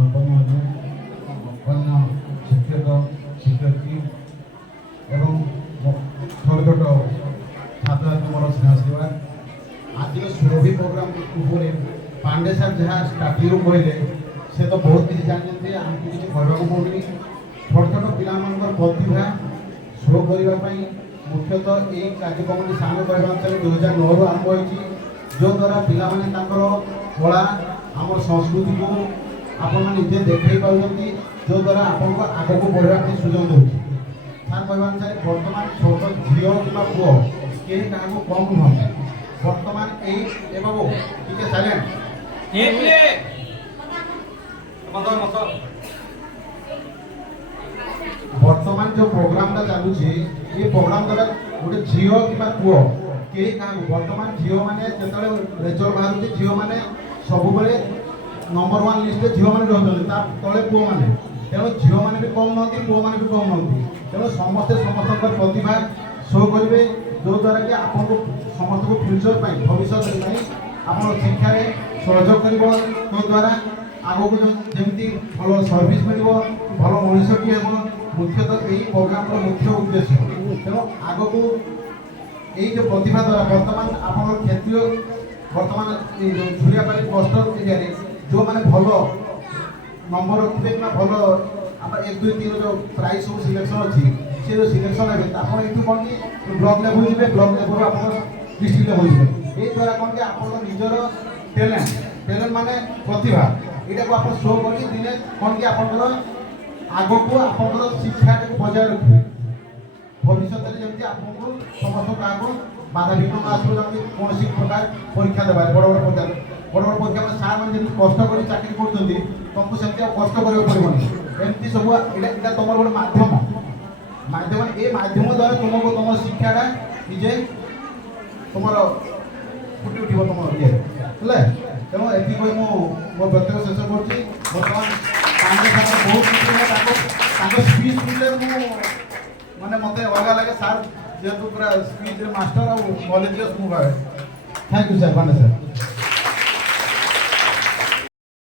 ସରପଞ୍ଚ ଅନ୍ୟ ଶିକ୍ଷକ ଶିକ୍ଷୟିତ୍ରୀ ଏବଂ ଛୋଟ ଛୋଟ ଛାତ୍ରଛାତ୍ରୀ ମୋର ସ୍ନେହ ଆଶୀର୍ବାଦ। ଆଜିର ସୁରଭି ପ୍ରୋଗ୍ରାମ ଉପରେ ପାଣ୍ଡେ ସାର୍ ଯାହା ଷ୍ଟାର୍ଟିଂରୁ କହିଲେ ସେ ତ ବହୁତ କିଛି ଜାଣିଛନ୍ତି, ଆମକୁ କିଛି କହିବାକୁ ପଡ଼ୁନି। ଛୋଟ ଛୋଟ ପିଲାମାନଙ୍କର ପ୍ରତିଭା ଶୋ କରିବା ପାଇଁ ମୁଖ୍ୟତଃ ଏହି କାର୍ଯ୍ୟକ୍ରମଟି ସାମିଲ କରିବା ଅନୁସାରେ 2009ରୁ ଆରମ୍ଭ ହୋଇଛି, ଯଦ୍ୱାରା ପିଲାମାନେ ତାଙ୍କର କଳା ଆମର ସଂସ୍କୃତିକୁ ଆପଣମାନେ ନିଜେ ଦେଖାଇ ପାରୁଛନ୍ତି, ଯଦ୍ୱାରା ଆପଣଙ୍କୁ ଆଗକୁ ବଢ଼ିବା ପାଇଁ ସୁଯୋଗ ଦେଉଛି। ସାର୍ କହିବା ଅନୁସାରେ ବର୍ତ୍ତମାନ ଛୋଟ ଝିଅ କିମ୍ବା ପୁଅ କେହି କାହାକୁ କମ୍ ନୁହନ୍ତି। ବର୍ତ୍ତମାନ ଏ ବାବୁ ଟିକେ ସାଇଲେଣ୍ଟ ବର୍ତ୍ତମାନ जो प्रोग्रामटा चालुଛି ये प्रोग्राम द्वारा गोटे झील कि पुओ कहीं क्या बर्तमान झील मैंने जो रेजल्ट बाहर झील मैंने सब नंबर 1 लिस्ट झील मैंने रही तले पुओ मैंने तेणु झील मैंने भी कम नुहति पुओ मैंने भी कम नुहति तेणु समस्ते समस्त प्रतिभा शो करेंगे जो द्वारा कि आपको समस्त को फ्यूचर भविष्य आप शिक्षा सहयोग कर द्वारा आगक जमी भल सर्विस मिल भल मनीषटी हे मुख्यतः यही प्रोग्राम मुख्य उद्देश्य। तेणु आगक यही जो प्रतिभा द्वारा बर्तमान आप क्षेत्रीय बर्तमान झुरियापाली क्लस्टर एरिया जो मैंने भल नंबर रखिए कि भल आम 1 2 3 जो प्राइज सब सिलेक्शन अच्छी से जो सिलेक्शन है आप ये कौन कि ब्लॉक लेवल जी ब्लॉक लेवल आप डिस्ट्रिक्ट लेवल जी ये द्वारा कौन कि आप निजर टैलेंट टैलेंट माने प्रतिभा यहाँ को आप शो कर दिने कौन कि आप आग को आप शिक्षा को बजाय रखिए भविष्य में जमी आपको समस्त आग बाधा विघ्न आसो जमी कौन प्रकार परीक्षा देवा बड़ बड़ परीक्षा में सार मैंने जमी कष्ट कर चाकरी कर तुमको सेमती कष्ट करा पड़ोनी एमती सब यहाँ तुम गोटे मध्यम मध्यम ये मध्यम द्वारा तुमको तुम शिक्षाटा निजे तुम फुटी उठ तुम ये तेणु ये मो प्रत्येक शेष कर बर्तमान बहुत स्पीच सुनले माने मत अलग लगे सार जेहतु पूरा स्पीच मास्टर और knowledge thank you sir Pandey sir.